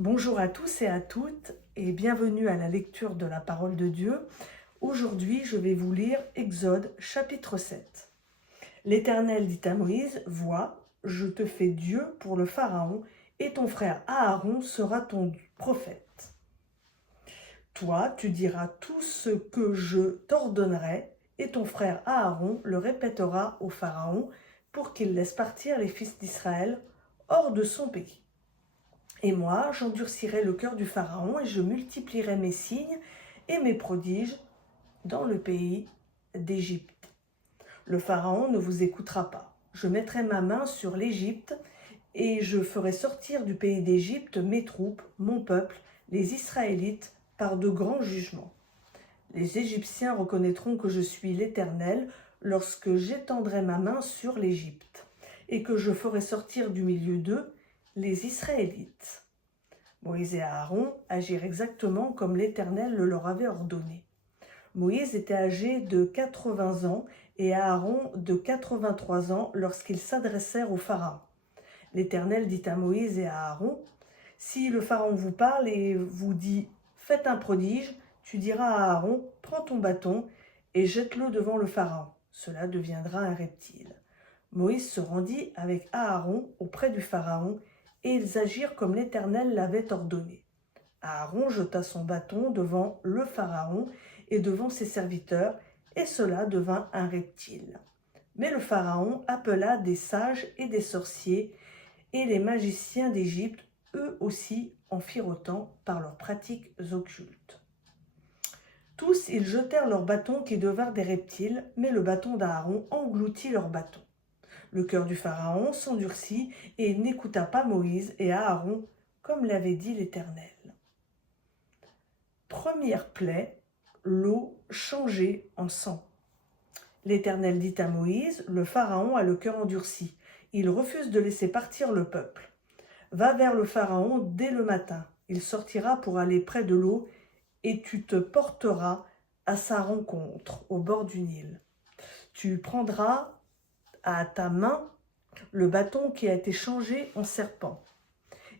Bonjour à tous et à toutes et bienvenue à la lecture de la parole de Dieu. Aujourd'hui, je vais vous lire Exode chapitre 7. L'Éternel dit à Moïse, « Vois, je te fais Dieu pour le Pharaon et ton frère Aaron sera ton prophète. Toi, tu diras tout ce que je t'ordonnerai et ton frère Aaron le répétera au Pharaon pour qu'il laisse partir les fils d'Israël hors de son pays. Et moi, j'endurcirai le cœur du Pharaon et je multiplierai mes signes et mes prodiges dans le pays d'Égypte. Le Pharaon ne vous écoutera pas. Je mettrai ma main sur l'Égypte et je ferai sortir du pays d'Égypte mes troupes, mon peuple, les Israélites, par de grands jugements. Les Égyptiens reconnaîtront que je suis l'Éternel lorsque j'étendrai ma main sur l'Égypte et que je ferai sortir du milieu d'eux les Israélites. » Moïse et Aaron agirent exactement comme l'Éternel le leur avait ordonné. Moïse était âgé de 80 ans et Aaron de 83 ans lorsqu'ils s'adressèrent au Pharaon. L'Éternel dit à Moïse et à Aaron, « Si le Pharaon vous parle et vous dit « Faites un prodige », tu diras à Aaron « Prends ton bâton et jette-le devant le Pharaon. Cela deviendra un reptile. » Moïse se rendit avec Aaron auprès du Pharaon et ils agirent comme l'Éternel l'avait ordonné. Aaron jeta son bâton devant le Pharaon et devant ses serviteurs, et cela devint un reptile. Mais le Pharaon appela des sages et des sorciers, et les magiciens d'Égypte, eux aussi, en firent autant par leurs pratiques occultes. Tous, ils jetèrent leurs bâtons qui devinrent des reptiles, mais le bâton d'Aaron engloutit leurs bâtons. Le cœur du Pharaon s'endurcit et il n'écouta pas Moïse et Aaron, comme l'avait dit l'Éternel. Première plaie, l'eau changée en sang. L'Éternel dit à Moïse, « Le Pharaon a le cœur endurci. Il refuse de laisser partir le peuple. Va vers le Pharaon dès le matin. Il sortira pour aller près de l'eau et tu te porteras à sa rencontre au bord du Nil. Tu prendras à ta main le bâton qui a été changé en serpent.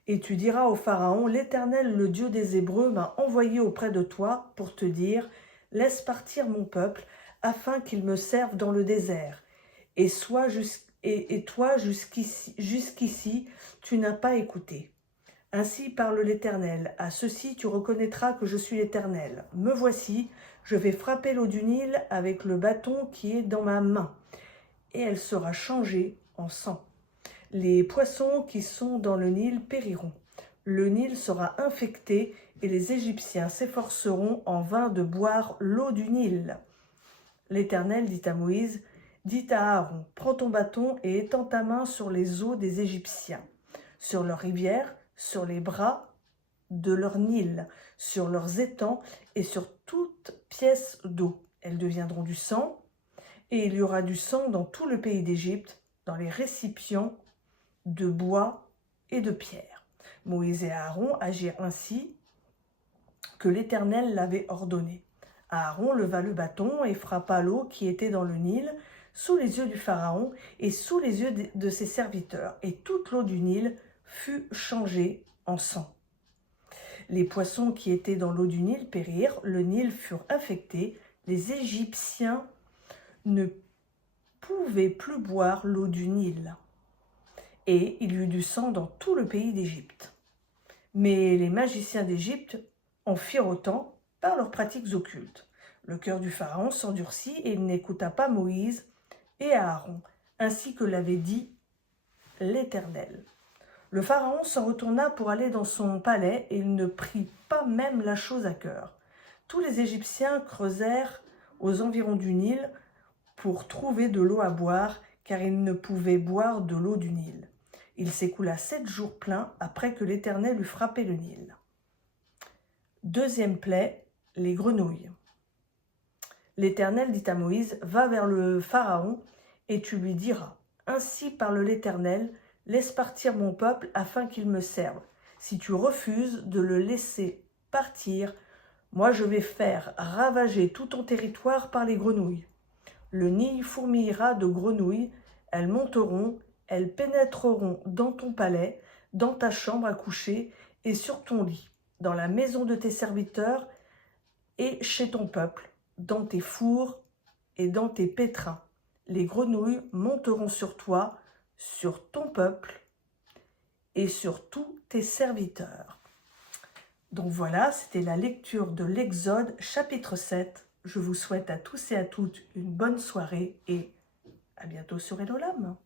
Et tu diras au Pharaon, l'Éternel, le Dieu des Hébreux, m'a envoyé auprès de toi pour te dire, laisse partir mon peuple, afin qu'il me serve dans le désert. Et toi, jusqu'ici, tu n'as pas écouté. Ainsi parle l'Éternel, à ceci tu reconnaîtras que je suis l'Éternel. Me voici, je vais frapper l'eau du Nil avec le bâton qui est dans ma main, et elle sera changée en sang. Les poissons qui sont dans le Nil périront. Le Nil sera infecté et les Égyptiens s'efforceront en vain de boire l'eau du Nil. L'Éternel dit à Moïse, dit à Aaron, prends ton bâton et étends ta main sur les eaux des Égyptiens, sur leurs rivières, sur les bras de leur Nil, sur leurs étangs et sur toute pièce d'eau. Elles deviendront du sang, et il y aura du sang dans tout le pays d'Égypte, dans les récipients de bois et de pierre. Moïse et Aaron agirent ainsi que l'Éternel l'avait ordonné. Aaron leva le bâton et frappa l'eau qui était dans le Nil, sous les yeux du Pharaon et sous les yeux de ses serviteurs, et toute l'eau du Nil fut changée en sang. Les poissons qui étaient dans l'eau du Nil périrent, le Nil fut infecté, les Égyptiens ne pouvaient plus boire l'eau du Nil. Et il y eut du sang dans tout le pays d'Égypte. Mais les magiciens d'Égypte en firent autant par leurs pratiques occultes. Le cœur du Pharaon s'endurcit et il n'écouta pas Moïse et Aaron, ainsi que l'avait dit l'Éternel. Le Pharaon s'en retourna pour aller dans son palais et il ne prit pas même la chose à cœur. Tous les Égyptiens creusèrent aux environs du Nil pour trouver de l'eau à boire, car ils ne pouvaient boire de l'eau du Nil. Il s'écoula 7 jours pleins après que l'Éternel eut frappé le Nil. Deuxième plaie, les grenouilles. L'Éternel dit à Moïse, « Va vers le Pharaon et tu lui diras, ainsi parle l'Éternel, laisse partir mon peuple afin qu'il me serve. Si tu refuses de le laisser partir, moi je vais faire ravager tout ton territoire par les grenouilles. Le Nil fourmillera de grenouilles, elles monteront, elles pénétreront dans ton palais, dans ta chambre à coucher, et sur ton lit, dans la maison de tes serviteurs et chez ton peuple, dans tes fours et dans tes pétrins. Les grenouilles monteront sur toi, sur ton peuple et sur tous tes serviteurs. Donc voilà, c'était la lecture de l'Exode chapitre 7. Je vous souhaite à tous et à toutes une bonne soirée et à bientôt sur Hello Lam.